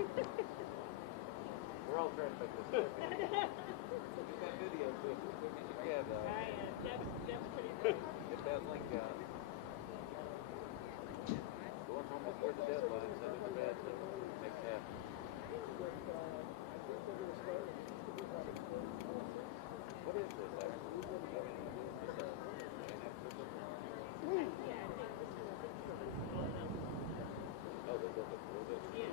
We're all trying to make this work. Get that video to us as quick as you can, though. Jeff's pretty good. Get that link out. Going home before the deadline, send it to bed, so make it happen. What is this, actually? Oh, they built it a little bit? Yeah.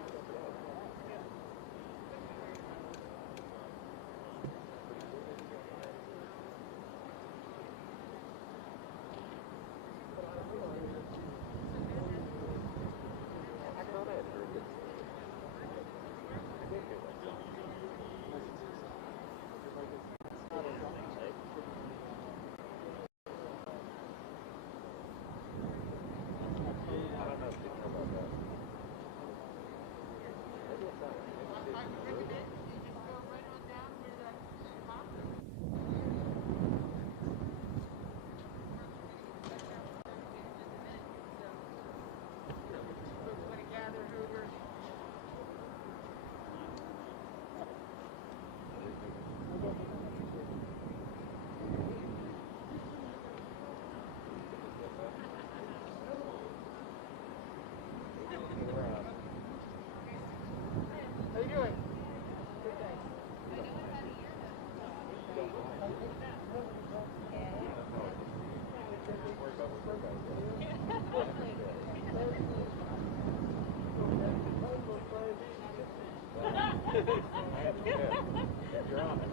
You're on it.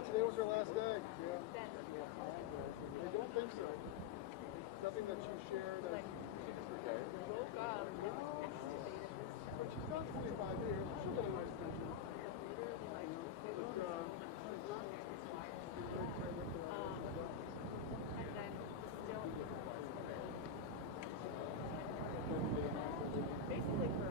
Today was her last day. Yeah. I don't think so. Nothing that she shared. But she's gone 25 years. She'll get a nice pension. Basically for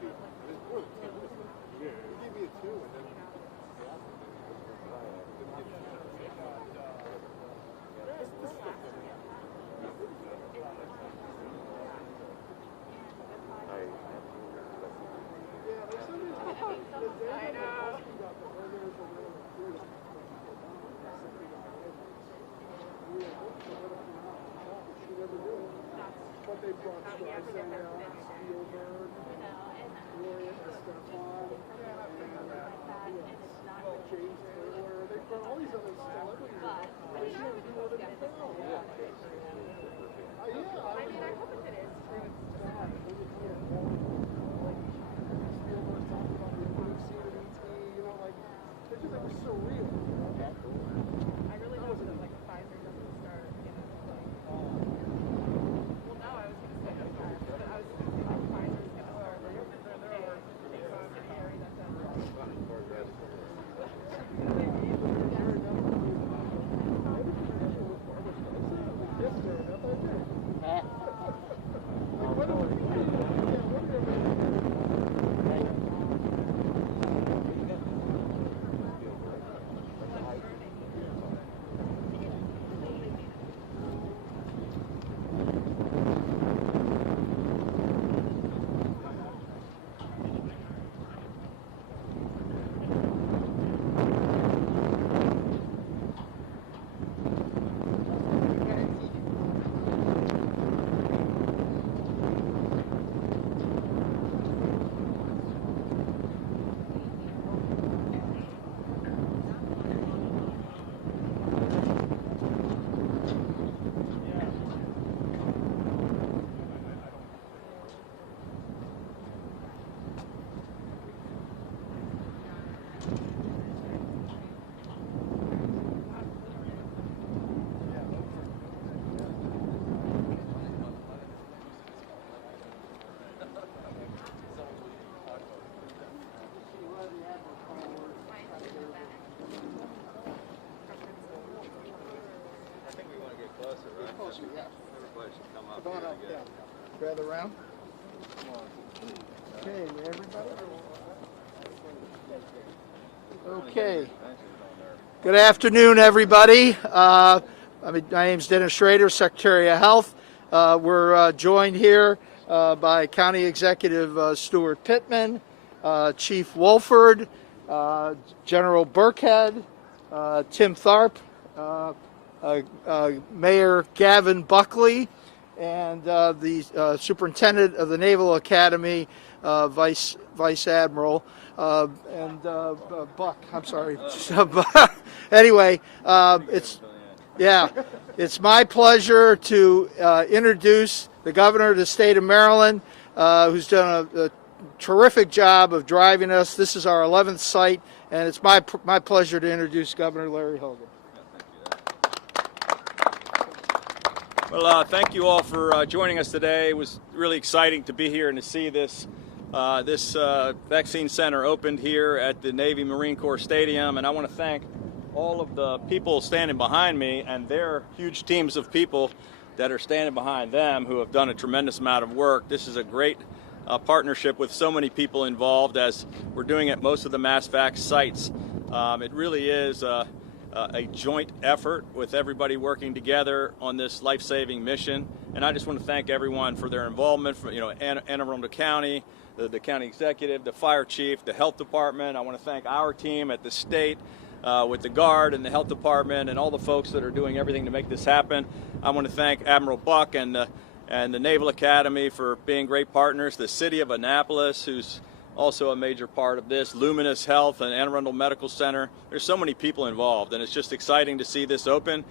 me a 2 and then but they brought Spielberg, James Taylor, they brought all these other celebrities. They should do more than that. Yeah, I mean, I hope it is. Spielberg talking about the scene of E.T., you know, like, it was surreal. I really hope that like Pfizer doesn't start, you know, like. Well, no, I was going to say that, but I was going to say that Pfizer's going to start like a subsidiary that does Gather around. Okay, everybody. Okay. Good afternoon, everybody. My name is Dennis Schrader, Secretary of Health. We're joined here by County Executive Stuart Pittman, Chief Wolford, General Burkhead, Tim Tharp, Mayor Gavin Buckley, and the Superintendent of the Naval Academy, Vice Admiral, and Buck. I'm sorry. Anyway, it's my pleasure to introduce the Governor of the state of Maryland, who's done a terrific job of driving us. This is our 11th site, and it's my pleasure to introduce Governor Larry Hogan. Well, thank you all for joining us today. It was really exciting to be here and to see this vaccine center opened here at the Navy Marine Corps Stadium. And I want to thank all of the people standing behind me and their huge teams of people that are standing behind them who have done a tremendous amount of work. This is a great partnership with so many people involved, as we're doing at most of the MassVax sites. It really is a joint effort with everybody working together on this life-saving mission. And I just want to thank everyone for their involvement, from Anne Arundel County, the county executive, the fire chief, the health department. I want to thank our team at the state with the Guard and the health department and all the folks that are doing everything to make this happen. I want to thank Admiral Buck and the Naval Academy for being great partners, the city of Annapolis, who's also a major part of this, Luminous Health and Anne Arundel Medical Center. There's so many people involved, and it's just exciting to see this open.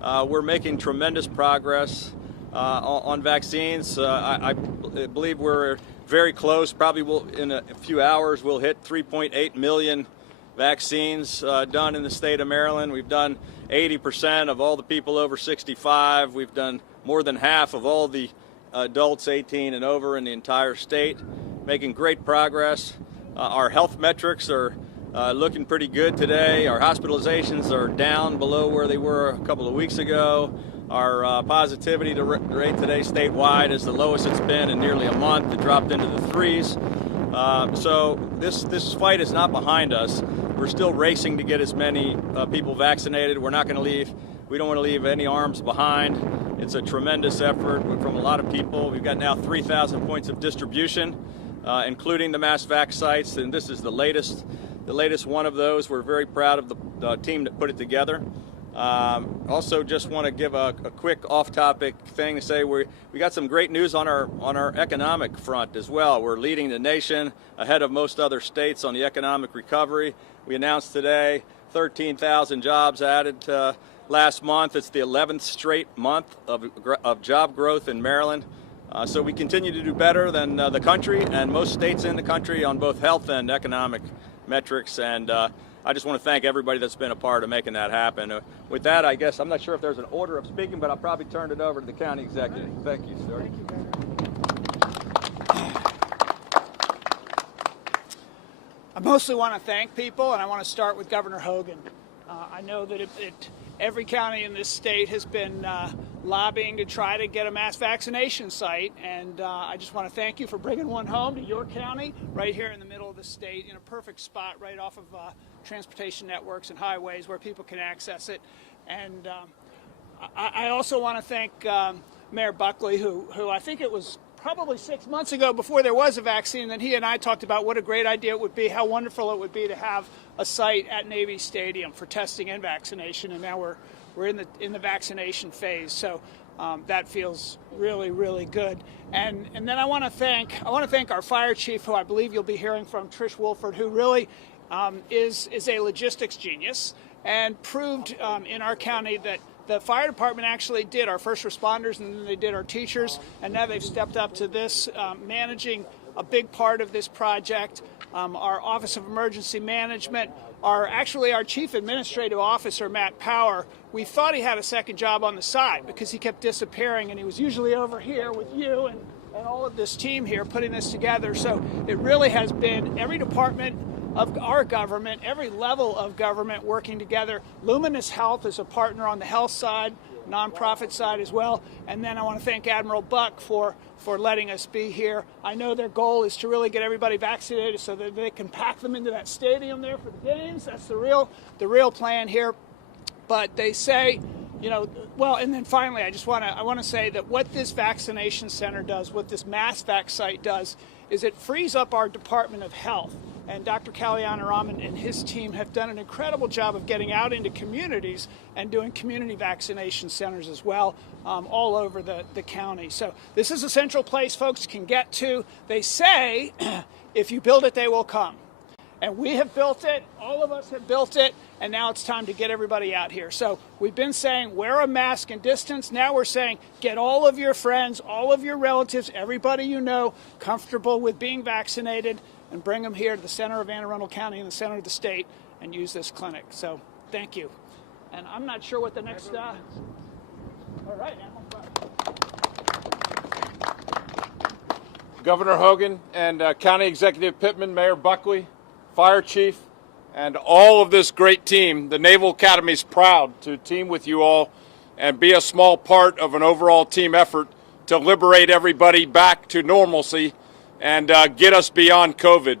We're making tremendous progress on vaccines. I believe we're very close. Probably in a few hours we'll hit 3.8 million vaccines done in the state of Maryland. We've done 80% of all the people over 65. We've done more than half of all the adults 18 and over in the entire state. Making great progress. Our health metrics are looking pretty good today. Our hospitalizations are down below where they were a couple of weeks ago. Our positivity rate today statewide is the lowest it's been in nearly a month. It dropped into the 3s. So this fight is not behind us. We're still racing to get as many people vaccinated. We're not going to leave. We don't want to leave any arms behind. It's a tremendous effort from a lot of people. We've got now 3,000 points of distribution, including the mass vac sites, and this is the latest one of those. We're very proud of the team that put it together. Also, just want to give a quick off-topic thing to say we got some great news on our economic front as well. We're leading the nation ahead of most other states on the economic recovery. We announced today 13,000 jobs added last month. It's the 11th straight month of job growth in Maryland. So we continue to do better than the country and most states in the country on both health and economic metrics. And I just want to thank everybody that's been a part of making that happen. With that, I guess I'm not sure if there's an order of speaking, but I'll probably turn it over to the county executive. Thank you, sir. Thank you, Governor. I mostly want to thank people, and I want to start with Governor Hogan. I know that every county in this state has been lobbying to try to get a mass vaccination site, and I just want to thank you for bringing one home to your county, right here in the middle of the state, in a perfect spot right off of transportation networks and highways where people can access it. And I also want to thank Mayor Buckley, who I think it was probably 6 months ago, before there was a vaccine, that he and I talked about what a great idea it would be, how wonderful it would be to have a site at Navy Stadium for testing and vaccination, and now we're in the vaccination phase. So that feels really, really good. And then I want to thank our fire chief, who I believe you'll be hearing from, Trish Wolford, who really is a logistics genius and proved in our county that the fire department actually did our first responders, and then they did our teachers, and now they've stepped up to this, managing a big part of this project. Our Office of Emergency Management, our Chief Administrative Officer, Matt Power, we thought he had a second job on the side because he kept disappearing, and he was usually over here with you and all of this team here putting this together. So it really has been every department of our government, every level of government working together. Luminous Health is a partner on the health side, nonprofit side as well. And then I want to thank Admiral Buck for letting us be here. I know their goal is to really get everybody vaccinated so that they can pack them into that stadium there for the games. That's the real plan here. But they say, well, and then finally, I want to say that what this vaccination center does, what this mass vac site does, is it frees up our Department of Health. And Dr. Anne Arundel and his team have done an incredible job of getting out into communities and doing community vaccination centers as well, all over the county. So this is a central place folks can get to. They say, if you build it, they will come. And we have built it, all of us have built it, and now it's time to get everybody out here. So we've been saying wear a mask and distance. Now we're saying get all of your friends, all of your relatives, everybody you know comfortable with being vaccinated, and bring them here to the center of Anne Arundel County and the center of the state and use this clinic. So thank you. And I'm not sure what the next... all right, Governor Hogan and County Executive Pittman, Mayor Buckley, Fire Chief, and all of this great team. The Naval Academy is proud to team with you all and be a small part of an overall team effort to liberate everybody back to normalcy and get us beyond COVID.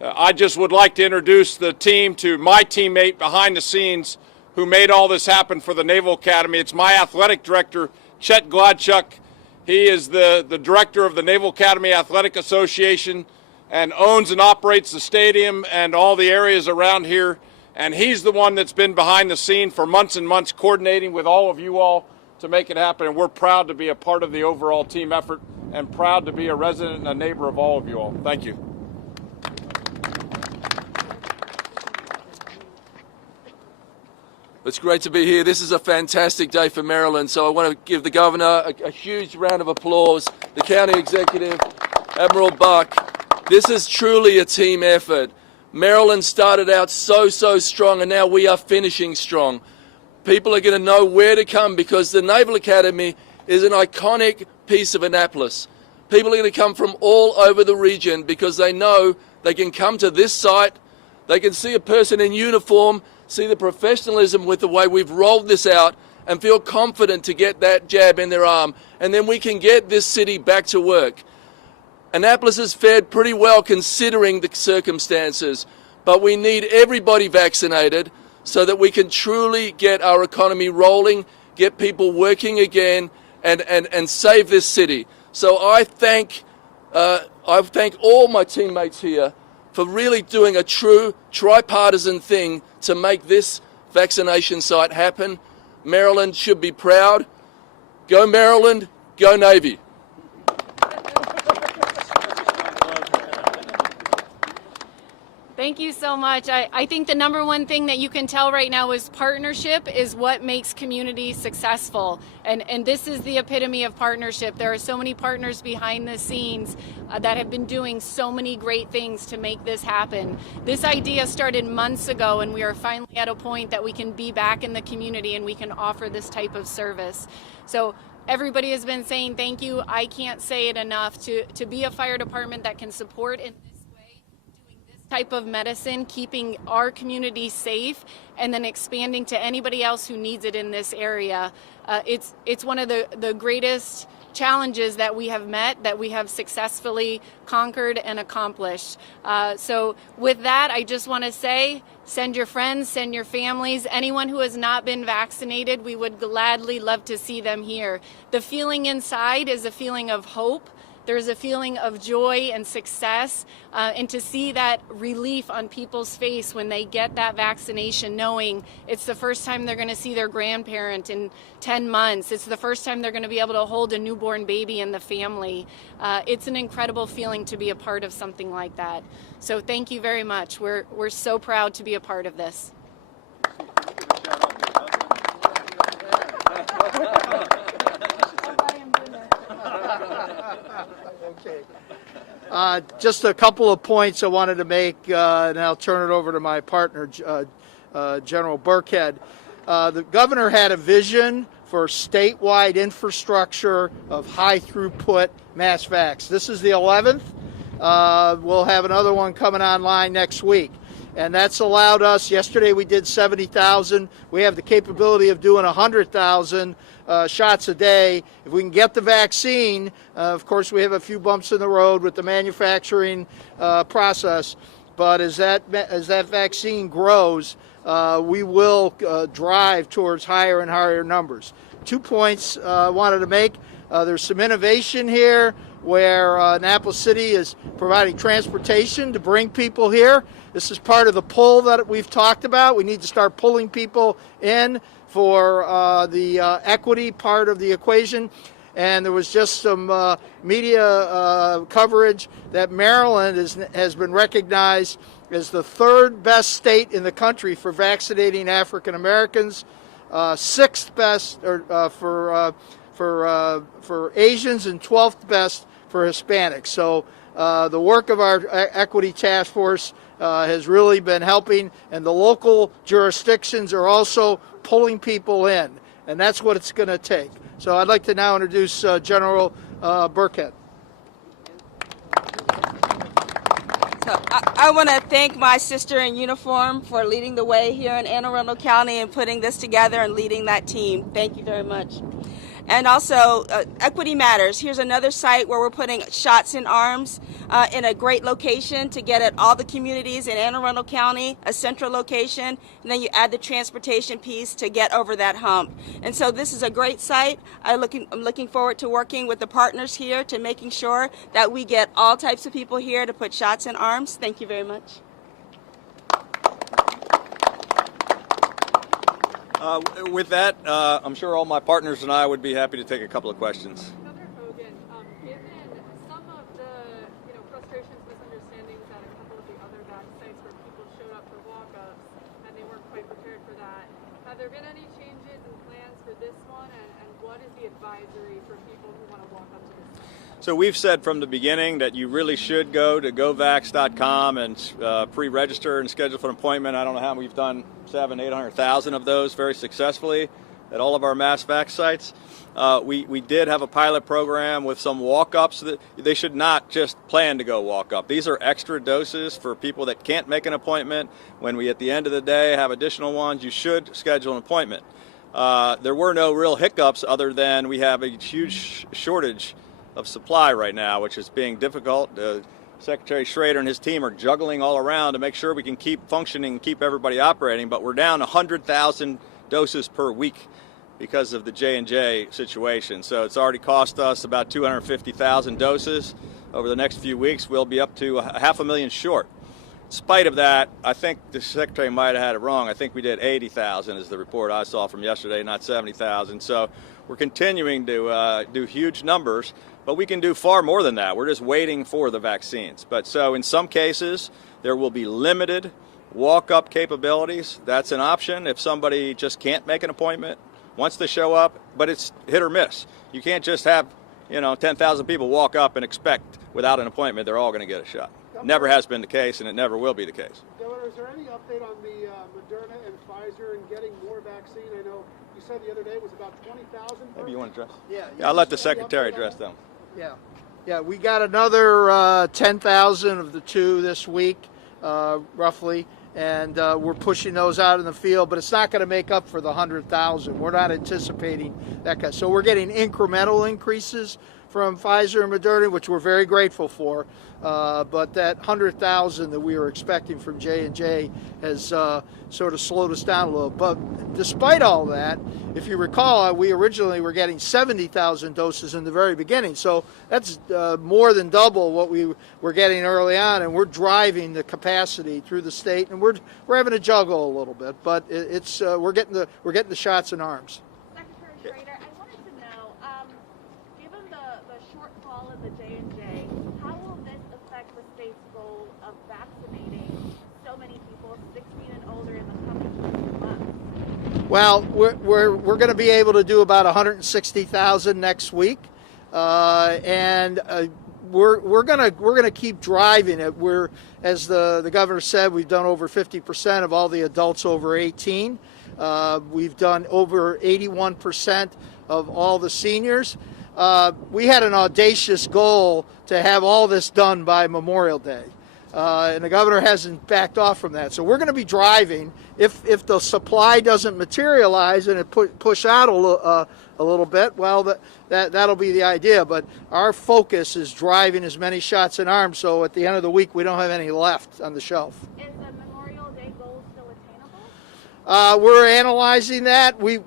I just would like to introduce the team to my teammate behind the scenes who made all this happen for the Naval Academy. It's my athletic director, Chet Gladchuk. He is the director of the Naval Academy Athletic Association and owns and operates the stadium and all the areas around here. And he's the one that's been behind the scene for months and months, coordinating with all of you all to make it happen. And we're proud to be a part of the overall team effort and proud to be a resident and a neighbor of all of you all. Thank you. It's great to be here. This is a fantastic day for Maryland, so I want to give the governor a huge round of applause, the county executive, Admiral Buck. This is truly a team effort. Maryland started out so strong, and now we are finishing strong. People are going to know where to come because the Naval Academy is an iconic piece of Annapolis. People are going to come from all over the region because they know they can come to this site, they can see a person in uniform, see the professionalism with the way we've rolled this out, and feel confident to get that jab in their arm. And then we can get this city back to work. Annapolis has fared pretty well considering the circumstances, but we need everybody vaccinated so that we can truly get our economy rolling, get people working again, and save this city. So I thank all my teammates here for really doing a true tripartisan thing to make this vaccination site happen. Maryland should be proud. Go Maryland, go Navy. Thank you so much. I think the number one thing that you can tell right now is partnership is what makes communities successful. And this is the epitome of partnership. There are so many partners behind the scenes that have been doing so many great things to make this happen. This idea started months ago, and we are finally at a point that we can be back in the community and we can offer this type of service. So everybody has been saying thank you. I can't say it enough to be a fire department that can support in type of medicine, keeping our community safe, and then expanding to anybody else who needs it in this area. It's one of the greatest challenges that we have met, that we have successfully conquered and accomplished. So with that, I just want to say, send your friends, send your families. Anyone who has not been vaccinated, we would gladly love to see them here. The feeling inside is a feeling of hope. There's a feeling of joy and success, and to see that relief on people's face when they get that vaccination, knowing it's the first time they're going to see their grandparent in 10 months. It's the first time they're going to be able to hold a newborn baby in the family. It's an incredible feeling to be a part of something like that. So thank you very much. We're so proud to be a part of this. Okay. Just a couple of points I wanted to make, and I'll turn it over to my partner, General Burkhead. The governor had a vision for statewide infrastructure of high-throughput mass vax. This is the 11th. We'll have another one coming online next week. And that's allowed us, yesterday we did 70,000. We have the capability of doing 100,000 shots a day. If we can get the vaccine, of course we have a few bumps in the road with the manufacturing process, but as that vaccine grows, we will drive towards higher and higher numbers. 2 points I wanted to make. There's some innovation here where Annapolis City is providing transportation to bring people here. This is part of the pull that we've talked about. We need to start pulling people in for the equity part of the equation. And there was just some media coverage that Maryland has been recognized as the third best state in the country for vaccinating African Americans, sixth best for Asians, and 12th best for Hispanics. So the work of our equity task force has really been helping, and the local jurisdictions are also pulling people in, and that's what it's going to take. So I'd like to now introduce General Burkhead. So I want to thank my sister in uniform for leading the way here in Anne Arundel County and putting this together and leading that team. Thank you very much. And also, Equity Matters. Here's another site where we're putting shots in arms in a great location to get at all the communities in Anne Arundel County, a central location, and then you add the transportation piece to get over that hump. And so this is a great site. I'm looking forward to working with the partners here to making sure that we get all types of people here to put shots in arms. Thank you very much. With that, I'm sure all my partners and I would be happy to take a couple of questions. Governor Hogan, given some of the frustrations, misunderstandings at a couple of the other vac sites where people showed up for walk-ups and they weren't quite prepared for that, have there been any changes in plans for this one, and what is the advisory for people who want to walk up to this site? So we've said from the beginning that you really should go to govax.com and pre-register and schedule for an appointment. I don't know how we've done 800,000 of those very successfully at all of our mass vax sites. We did have a pilot program with some walk-ups. That they should not just plan to go walk up. These are extra doses for people that can't make an appointment. When we, at the end of the day, have additional ones, you should schedule an appointment. There were no real hiccups other than we have a huge shortage of supply right now, which is being difficult. Secretary Schrader and his team are juggling all around to make sure we can keep functioning, keep everybody operating, but we're down 100,000 doses per week because of the J&J situation. So it's already cost us about 250,000 doses. Over the next few weeks, we'll be up to 500,000 short. In spite of that, I think the Secretary might have had it wrong. I think we did 80,000 is the report I saw from yesterday, not 70,000. So we're continuing to do huge numbers, but we can do far more than that. We're just waiting for the vaccines. But so in some cases, there will be limited walk-up capabilities. That's an option if somebody just can't make an appointment, wants to show up, but it's hit or miss. You can't just have, 10,000 people walk up and expect without an appointment they're all going to get a shot. Never has been the case, and it never will be the case. Governor, is there any update on the Moderna and Pfizer and getting more vaccine? I know you said the other day it was about 20,000. Maybe you want to address? Yeah, I'll let the Secretary address them. Yeah, we got another 10,000 of the two this week, roughly, and we're pushing those out in the field, but it's not going to make up for the 100,000. We're not anticipating that. So we're getting incremental increases from Pfizer and Moderna, which we're very grateful for, but that 100,000 that we were expecting from J&J has sort of slowed us down a little. But despite all that, if you recall, we originally were getting 70,000 doses in the very beginning, so that's more than double what we were getting early on, and we're driving the capacity through the state, and we're having to juggle a little bit, but it's we're getting the shots in arms. Secretary Schrader, I wanted to know, given the shortfall in the J&J, how will this affect the state's goal of vaccinating so many people 16 and older in the coming months? Well, we're going to be able to do about 160,000 next week, and we're gonna keep driving it. As the governor said, we've done over 50% of all the adults over 18. We've done over 81% of all the seniors. We had an audacious goal to have all this done by Memorial Day, and the governor hasn't backed off from that. So we're going to be driving. If the supply doesn't materialize and it push out a little bit, well, that'll be the idea. But our focus is driving as many shots in arms, so at the end of the week we don't have any left on the shelf. Is the Memorial Day goal still attainable? We're analyzing that. We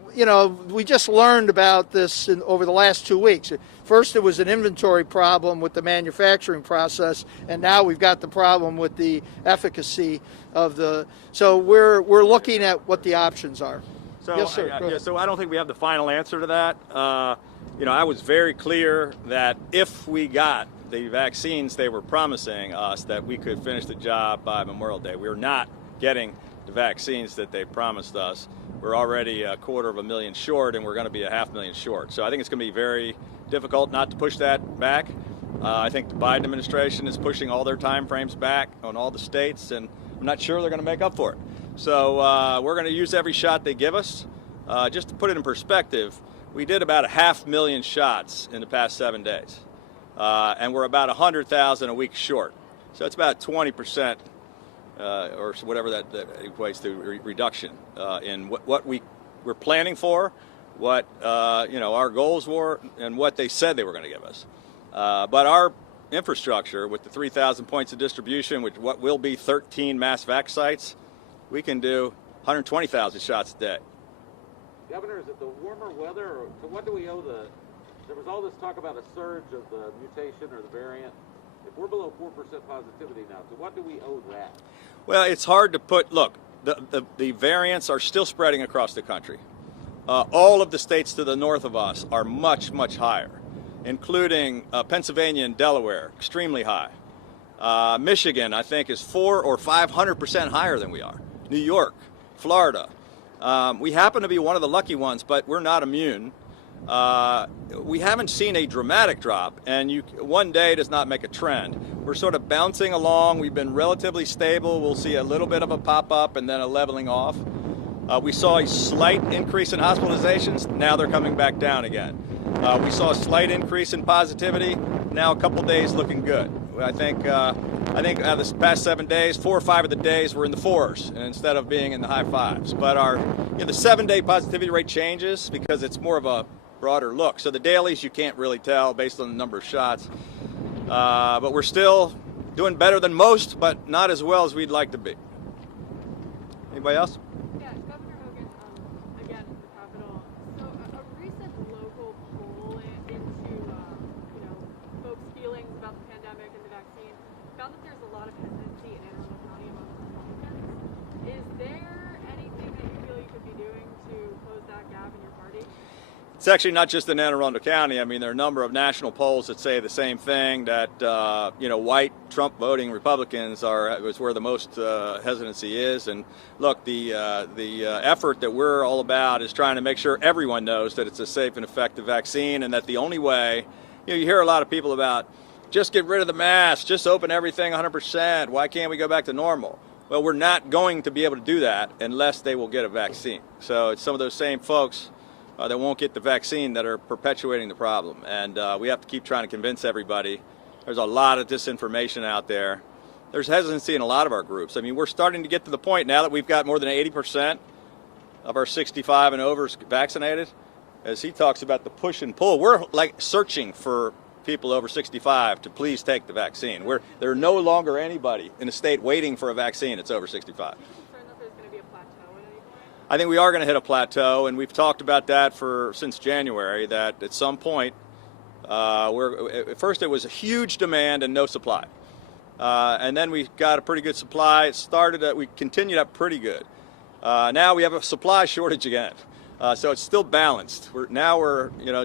just learned about this over the last 2 weeks. First, it was an inventory problem with the manufacturing process, and now we've got the problem with the efficacy of the. So we're looking at what the options are. So, yes, sir. So I don't think we have the final answer to that. I was very clear that if we got the vaccines they were promising us, that we could finish the job by Memorial Day. We're not getting the vaccines that they promised us. We're already 250,000 short, and we're going to be 500,000 short. So I think it's going to be very difficult not to push that back. I think the Biden administration is pushing all their time frames back on all the states, and I'm not sure they're going to make up for it. So we're going to use every shot they give us. Just to put it in perspective, we did about 500,000 shots in the past 7 days, and we're about 100,000 a week short. So it's about 20%. Or whatever that equates to reduction in what we were planning for, what our goals were, and what they said they were going to give us. But our infrastructure, with the 3,000 points of distribution, with what will be 13 mass vac sites, we can do 120,000 shots a day. Governor, is it the warmer weather, or to what do we owe there was all this talk about a surge of the mutation or the variant. If we're below 4% positivity now, to what do we owe that? Well, it's hard to put. Look, the variants are still spreading across the country. All of the states to the north of us are much, much higher, including Pennsylvania and Delaware, extremely high. Michigan, I think, is 400 or 500% higher than we are. New York, Florida. We happen to be one of the lucky ones, but we're not immune. We haven't seen a dramatic drop, and one day does not make a trend. We're sort of bouncing along. We've been relatively stable. We'll see a little bit of a pop-up and then a leveling off. We saw a slight increase in hospitalizations. Now they're coming back down again. We saw a slight increase in positivity. Now a couple days looking good. I think this past 7 days, 4 or 5 of the days were in the 4s instead of being in the high 5s. But the 7-day positivity rate changes because it's more of a broader look. So the dailies you can't really tell based on the number of shots, but we're still doing better than most, but not as well as we'd like to be. Anybody else? Yeah, Governor Hogan, again, the Capitol. So a recent local poll into, folks' feelings about the pandemic and the vaccine found that there's a lot of hesitancy in Anne Arundel County among Republicans. Is there anything that you feel you could be doing to close that gap in your party? It's actually not just in Anne Arundel County. I mean, there are a number of national polls that say the same thing, that white Trump voting Republicans is where the most hesitancy is. And look, the effort that we're all about is trying to make sure everyone knows that it's a safe and effective vaccine, and that the only way, you hear a lot of people about just get rid of the mask, just open everything 100%. Why can't we go back to normal? Well, we're not going to be able to do that unless they will get a vaccine. So it's some of those same folks that won't get the vaccine that are perpetuating the problem. And we have to keep trying to convince everybody. There's a lot of disinformation out there. There's hesitancy in a lot of our groups. I mean, we're starting to get to the point now that we've got more than 80% of our 65 and over vaccinated. As he talks about the push and pull, we're like searching for people over 65 to please take the vaccine. There's no longer anybody in the state waiting for a vaccine that's over 65. I think we are going to hit a plateau, and we've talked about that since January, that at some point, at first it was a huge demand and no supply. And then we got a pretty good supply. We continued up pretty good. Now we have a supply shortage again. So it's still balanced. We're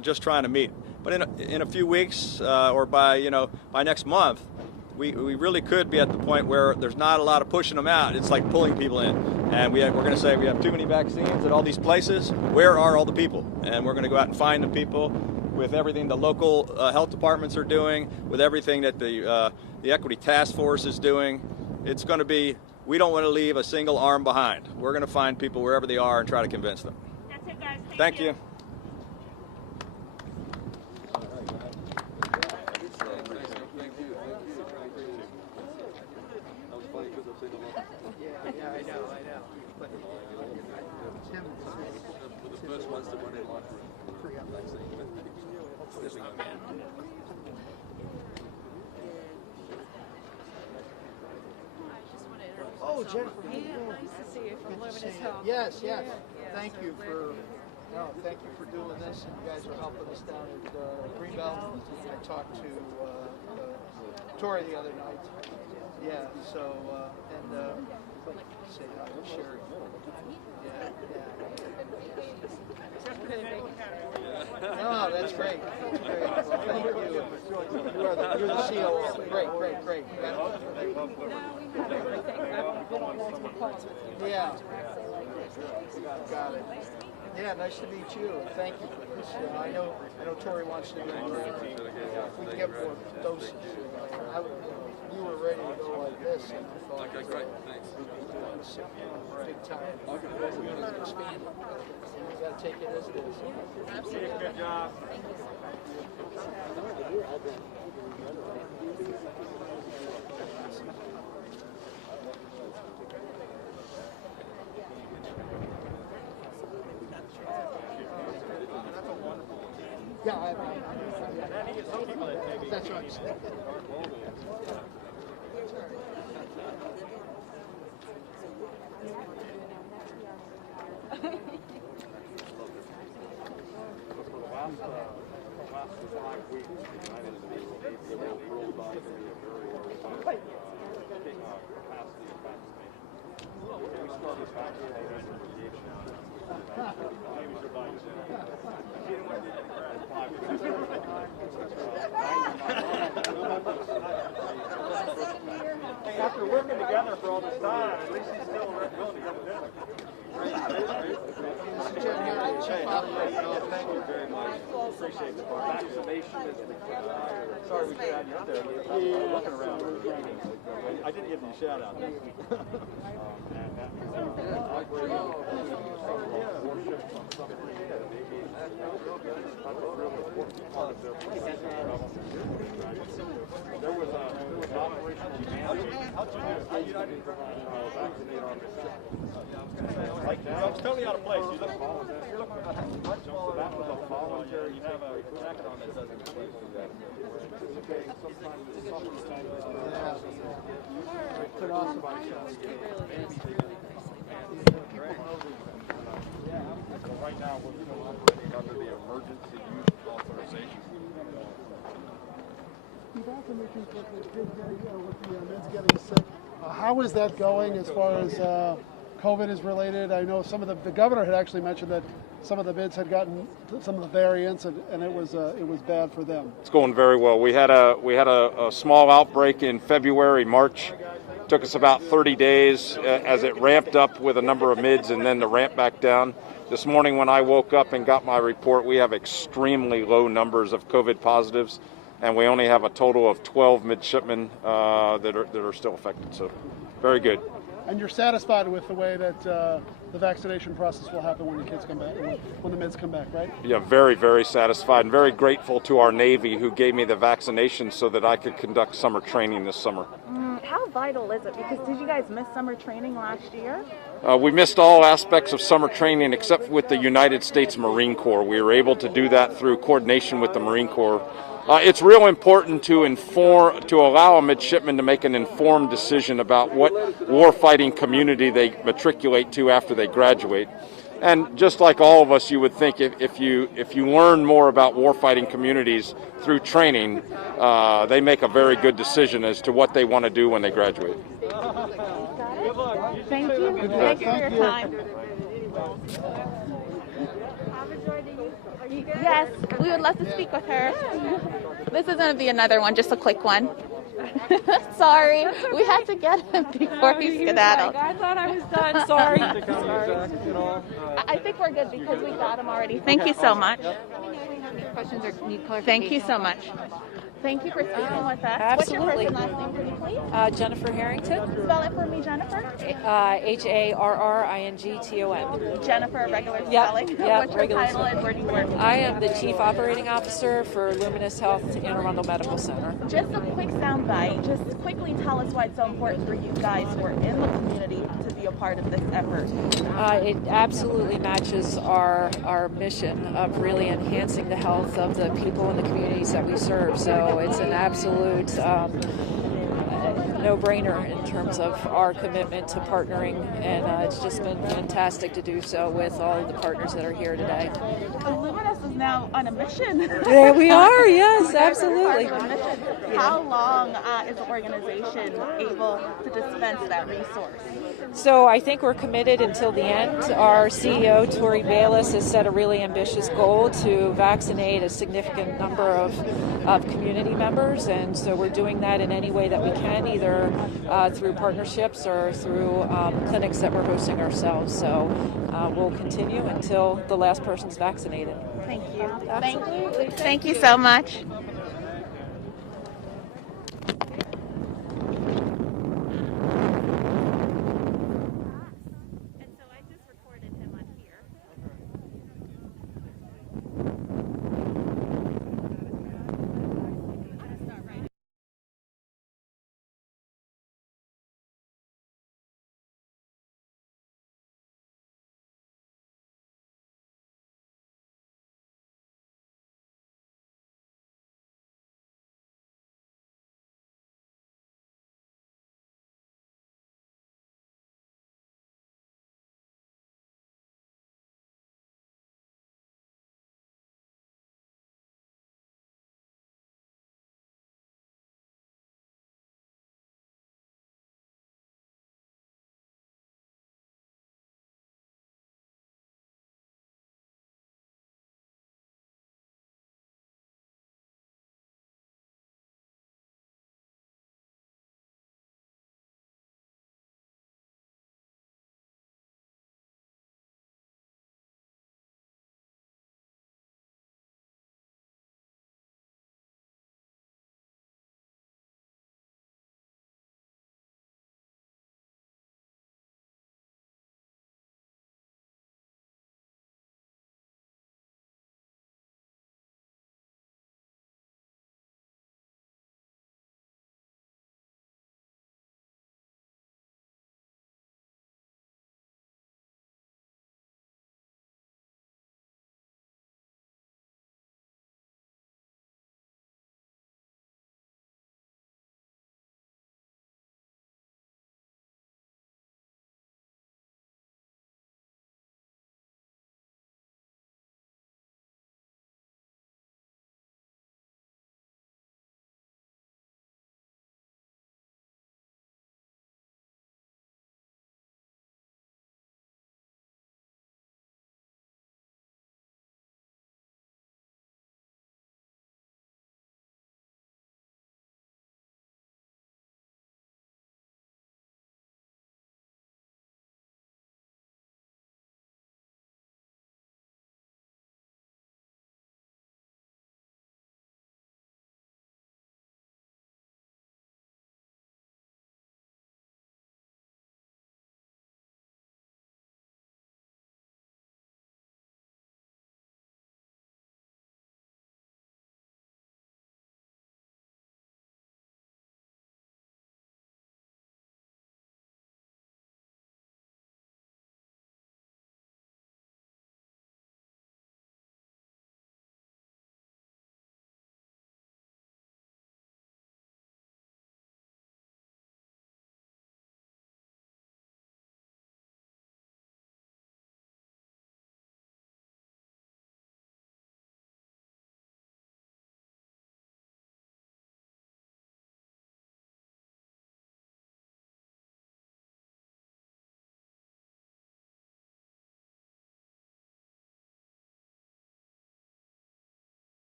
just trying to meet. But in a few weeks or by next month, we really could be at the point where there's not a lot of pushing them out. It's like pulling people in. And we're going to say we have too many vaccines at all these places. Where are all the people? And we're going to go out and find the people with everything the local health departments are doing, with everything that the Equity Task Force is doing. It's going to be, we don't want to leave a single arm behind. We're going to find people wherever they are and try to convince them. That's it, guys. Thank you. Oh, Jennifer. Nice to see you from Luminous Health. Yes. Thank you for doing this, and you guys are helping us down at Greenbelt. I talked to Tori the other night. Yeah. So say hi to Sherry. Yeah. Oh, that's great. Well, thank you. You're the COO. Great. Yeah. Got it. Yeah, nice to meet you. Thank you for this. I know Tori wants to do more. If we can get more doses. You were ready to go like this, and I thought, okay, great, thanks. Big time. We're going to expand it. We got to take it as it is. Absolutely. Good job. Yeah, that's what I'm saying. Last 5 weeks, the United States is worldwide to be a very capacity of vaccination. We started vaccinating After working together for all this time, at least he's still willing to go to dinner. Thank you very much. Appreciate the vaccination. Sorry we got you up there. Looking around. I did give you a shout out. There was an operation I was totally out of place. You look much smaller. That was a voluntary. You have a jacket on that doesn't replace that. Put off some So right now we're still operating under the emergency use authorization. vaccination for the kids with the kids getting sick. How is that going as far as COVID is related? I know some of the governor had actually mentioned that some of the kids had gotten some of the variants, and it was bad for them. It's going very well. We had a small outbreak in February, March. It took us about 30 days as it ramped up with a number of mids and then to ramp back down. This morning when I woke up and got my report, we have extremely low numbers of COVID positives, and we only have a total of 12 midshipmen that are still affected. So, very good. And you're satisfied with the way that the vaccination process will happen when the kids come back, when the mids come back, right? Yeah, very, very satisfied and very grateful to our Navy who gave me the vaccination so that I could conduct summer training this summer. How vital is it? Because did you guys miss summer training last year? We missed all aspects of summer training except with the United States Marine Corps. We were able to do that through coordination with the Marine Corps. It's real important to allow a midshipman to make an informed decision about what warfighting community they matriculate to after they graduate. And just like all of us, you would think if you learn more about warfighting communities through training, they make a very good decision as to what they want to do when they graduate. Thank you. Thank you for your time. Yes, we would love to speak with her. This is going to be another one, just a quick one. Sorry, we had to get him before he skedaddled. I thought I was done. Sorry. I think we're good because we got him already. Thank you so much. Questions or need clarification? Thank you so much. Thank you for speaking with us. Absolutely. What's your first and last name for me, please? Jennifer Harrington. Spell it for me, Jennifer. Harrington. Jennifer, regular Yep, spelling. yep, What's your regular title and where do you work? I am the Chief Operating Officer for Luminous Health Anne Arundel Medical Center. Just a quick soundbite. Just quickly tell us why it's so important for you guys who are in the community to be a part of this effort. It absolutely matches our mission of really enhancing the health of the people in the communities that we serve. So it's an absolute no-brainer in terms of our commitment to partnering, and it's just been fantastic to do so with all of the partners that are here today. Luminous is now on a mission. There we are, yes, absolutely. How long is the organization able to dispense that resource? So I think we're committed until the end. Our CEO, Tori Bayless, has set a really ambitious goal to vaccinate a significant number of community members, and so we're doing that in any way that we can, either through partnerships or through clinics that we're hosting ourselves. So we'll continue until the last person's vaccinated. Thank you. Absolutely. Thank you so much.